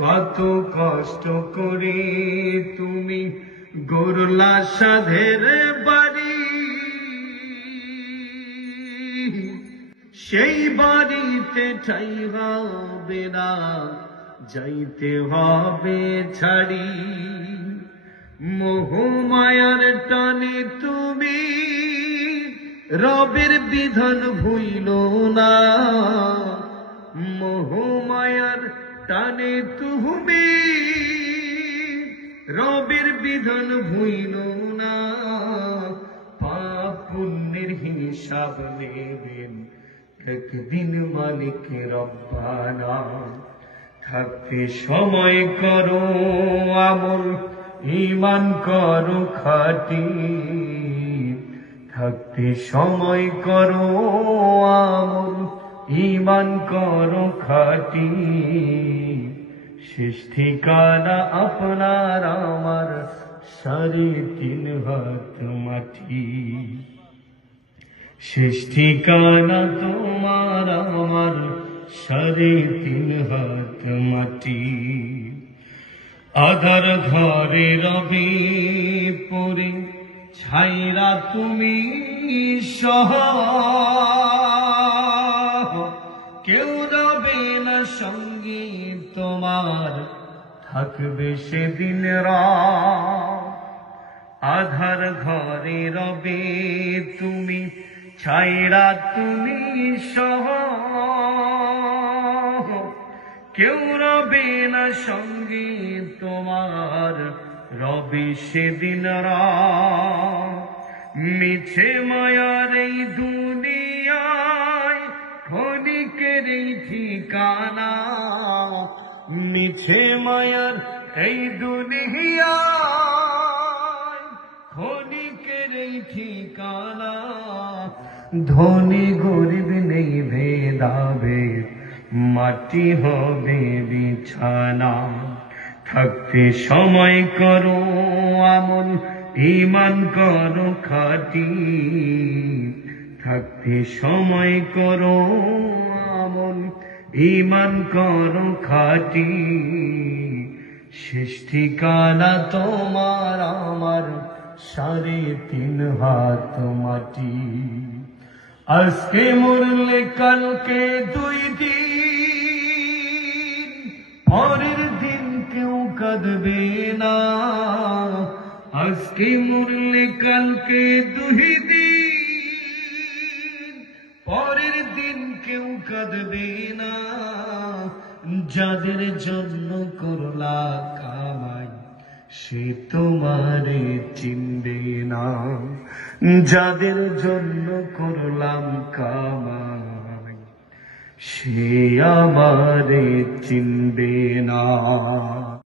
কত কষ্ট করে তুমি গড়লা সাধের বাড়ি, সেই বাড়িতে ঠাই হবে না, যাইতে হবে ছাড়ি। মোহমায়ার টানে তুমি রবের বিধান ভুইল না, মোহমায়ার টানে তুমি রবের বিধান ভুইল না। পাপ পুণ্যের হিসাব নেবেন একদিন মালিক রব্বানা। থাকতে সময় করো আমল, ঈমান করো খাঁটি। থাকতে সময় করো আমল, ঈমান করো খাঁটি। শেষ ঠিকানা আপনার আমার 3.5 হাত মাটি। শেষ ঠিকানা তোমার আমার 3.5 হাত মাটি। আধার ঘরে রবি পরে ছাইরা তুমি সহ, কেউ রবে না সঙ্গী তোমার, থাকবে সেদিন রাত। আধার ঘরে রবে তুমি ছাইরা তুমি সহ, কেউ রবে না সঙ্গী তোমার, রবে সেদিন রাত। মিছে মায়ার এই দুনিয়ায় ক্ষণিকের এই ঠিকানা, মিছে মায়ার এই দুনিয়ায় ক্ষণিকের এই ঠিকানা। ধনী গরিব নেই ভেদাভেদ, মাটি হবে বিছানা। থাকতে সময় করো আমল, ঈমান করো খাঁটি। থাকতে সময় করো আমল, ঈমান করো খাঁটি। শেষ ঠিকানা তোমার আমার 3.5 হাত মাটি। আজকে মরলে কালকে 2 দিন, পরের দিন কেউ কাঁদবে না। আজকে মরলে কালকে 2 দিন, পরের দিন কেউ কাঁদবে না। যাদের জন্য করলা কামাই সে তোমারে চিনবে না। যাদের জন্য করলাম কামাই সে আমারে চিনবে না।